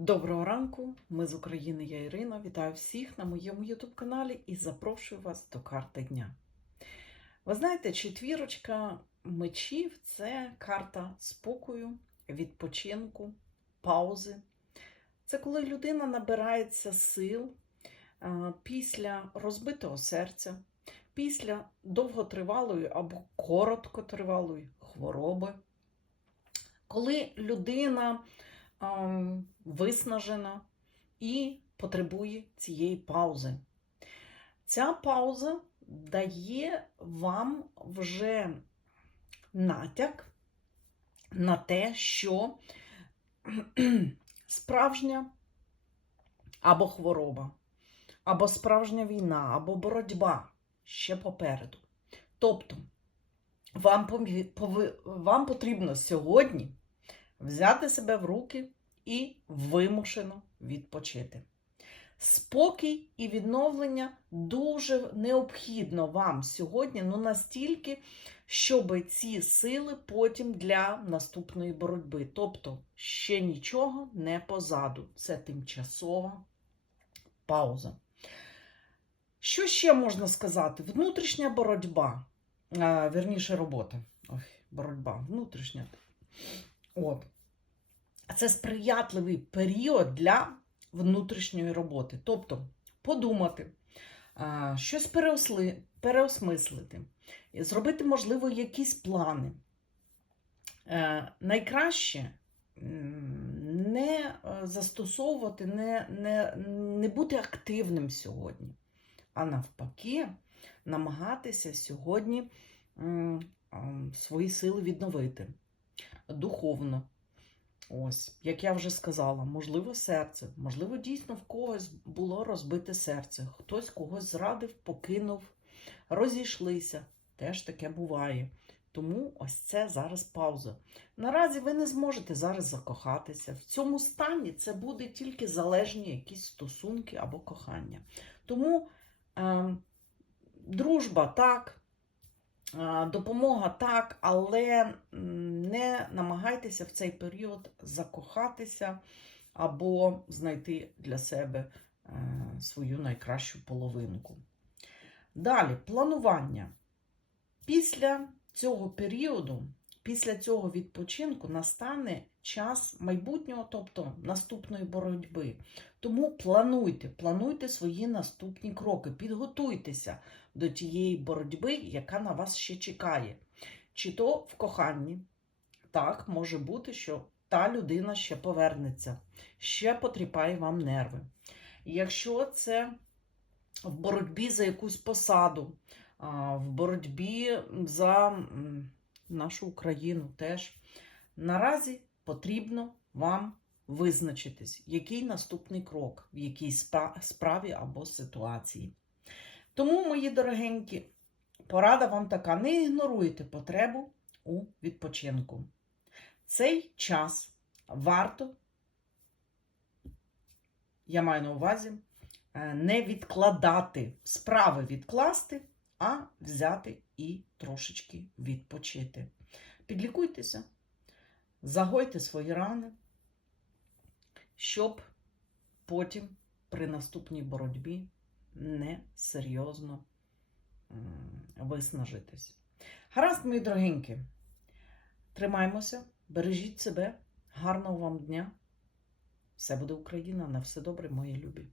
Доброго ранку, ми з України, я Ірина. Вітаю всіх на моєму YouTube каналі і запрошую вас до карти дня. Ви знаєте, четвірочка мечів це карта спокою, відпочинку, паузи. Це коли людина набирається сил після розбитого серця, після довготривалої або короткотривалої хвороби, коли людина виснажена і потребує цієї паузи. Ця пауза дає вам вже натяк на те, що справжня або хвороба, або справжня війна, або боротьба ще попереду. Тобто, вам, вам потрібно сьогодні взяти себе в руки і вимушено відпочити. Спокій і відновлення дуже необхідно вам сьогодні, ну настільки, щоб ці сили потім для наступної боротьби. Тобто ще нічого не позаду. Це тимчасова пауза. Що ще можна сказати? Внутрішня боротьба, а, верніше робота. Ой, боротьба, внутрішня. От. Це сприятливий період для внутрішньої роботи. Тобто подумати, щось переосли, переосмислити, зробити, можливо, якісь плани. Е, Найкраще не е, застосовувати, не, не, не бути активним сьогодні, а навпаки, намагатися сьогодні свої сили відновити духовно. Ось, як я вже сказала, можливо, серце, можливо, дійсно в когось було розбите серце, хтось когось зрадив, покинув, розійшлися. Теж таке буває. Тому ось це зараз пауза. Наразі ви не зможете зараз закохатися. В цьому стані це буде тільки залежні якісь стосунки або кохання. Тому е, дружба так, Допомога так, але не намагайтеся в цей період закохатися або знайти для себе е, свою найкращу половинку. Далі, планування. Після цього періоду, після цього відпочинку настане час майбутнього, тобто наступної боротьби. Тому плануйте, плануйте свої наступні кроки, підготуйтеся до тієї боротьби, яка на вас ще чекає. Чи то в коханні, так, може бути, що та людина ще повернеться, ще потріпає вам нерви. Якщо це в боротьбі за якусь посаду, в боротьбі за нашу Україну теж, наразі потрібно вам визначитись, який наступний крок, в якій справі або ситуації. Тому, мої дорогенькі, порада вам така: не ігноруйте потребу у відпочинку. Цей час варто, я маю на увазі, е, не відкладати, справи відкласти, а взяти і трошечки відпочити. Підлікуйтеся, загойте свої рани, щоб потім при наступній боротьбі не серйозно виснажитись. Гаразд, мої дорогенькі, тримаймося, бережіть себе, гарного вам дня. Все буде Україна, на все добре, мої любі.